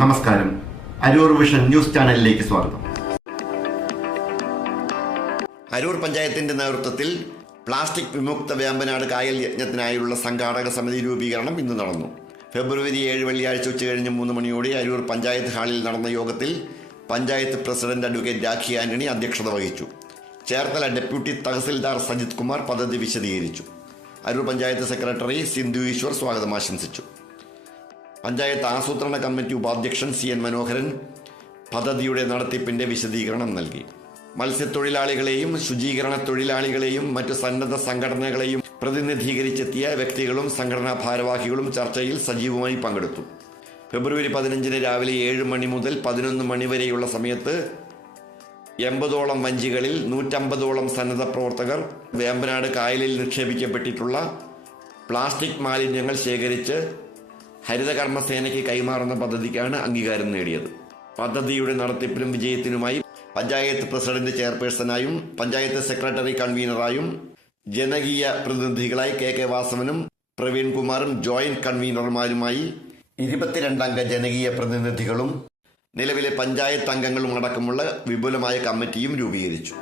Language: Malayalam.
നമസ്കാരം. അരൂർ വിഷൻ ന്യൂസ് ചാനലിലേക്ക് സ്വാഗതം. അരൂർ പഞ്ചായത്തിന്റെ നേതൃത്വത്തിൽ പ്ലാസ്റ്റിക് വിമുക്ത വേമ്പനാട് കായൽ യജ്ഞത്തിനായുള്ള സംഘാടക സമിതി രൂപീകരണം ഇന്ന് നടന്നു. ഫെബ്രുവരി 7 വെള്ളിയാഴ്ച ഉച്ചകഴിഞ്ഞ് 3 മണിയോടെ അരൂർ പഞ്ചായത്ത് ഹാളിൽ നടന്ന യോഗത്തിൽ പഞ്ചായത്ത് പ്രസിഡന്റ് അഡ്വക്കേറ്റ് രാഖി ആന്റണി അധ്യക്ഷത വഹിച്ചു. ചേർത്തല ഡെപ്യൂട്ടി തഹസിൽദാർ സജിത് കുമാർ പദ്ധതി വിശദീകരിച്ചു. അരൂർ പഞ്ചായത്ത് സെക്രട്ടറി സിന്ധു ഈശ്വർ സ്വാഗതം ആശംസിച്ചു. പഞ്ചായത്ത് ആസൂത്രണ കമ്മിറ്റി ഉപാധ്യക്ഷൻ CN മനോഹരൻ പദ്ധതിയുടെ നടത്തിപ്പിന്റെ വിശദീകരണം നൽകി. മത്സ്യത്തൊഴിലാളികളെയും ശുചീകരണ തൊഴിലാളികളെയും മറ്റു സന്നദ്ധ സംഘടനകളെയും പ്രതിനിധീകരിച്ചെത്തിയ വ്യക്തികളും സംഘടനാ ഭാരവാഹികളും ചർച്ചയിൽ സജീവമായി പങ്കെടുത്തു. ഫെബ്രുവരി 15 രാവിലെ 7 മണി മുതൽ 11 മണി വരെയുള്ള സമയത്ത് 80ഓളം വഞ്ചികളിൽ 150ഓളം സന്നദ്ധ പ്രവർത്തകർ വേമ്പനാട് കായലിൽ നിക്ഷേപിക്കപ്പെട്ടിട്ടുള്ള പ്ലാസ്റ്റിക് മാലിന്യങ്ങൾ ശേഖരിച്ച് ഹരിതകർമ്മസേനയ്ക്ക് കൈമാറുന്ന പദ്ധതിക്കാണ് അംഗീകാരം നേടിയത്. പദ്ധതിയുടെ നടത്തിപ്പിനും വിജയത്തിനുമായി പഞ്ചായത്ത് പ്രസിഡന്റ് ചെയർപേഴ്സണായും പഞ്ചായത്ത് സെക്രട്ടറി കൺവീനറായും ജനകീയ പ്രതിനിധികളായി KK വാസവനും പ്രവീൺ കുമാറും ജോയിന്റ് കൺവീനർമാരുമായി 22 അംഗ ജനകീയ പ്രതിനിധികളും നിലവിലെ പഞ്ചായത്ത് അംഗങ്ങളും അടക്കമുള്ള വിപുലമായ കമ്മിറ്റിയും രൂപീകരിച്ചു.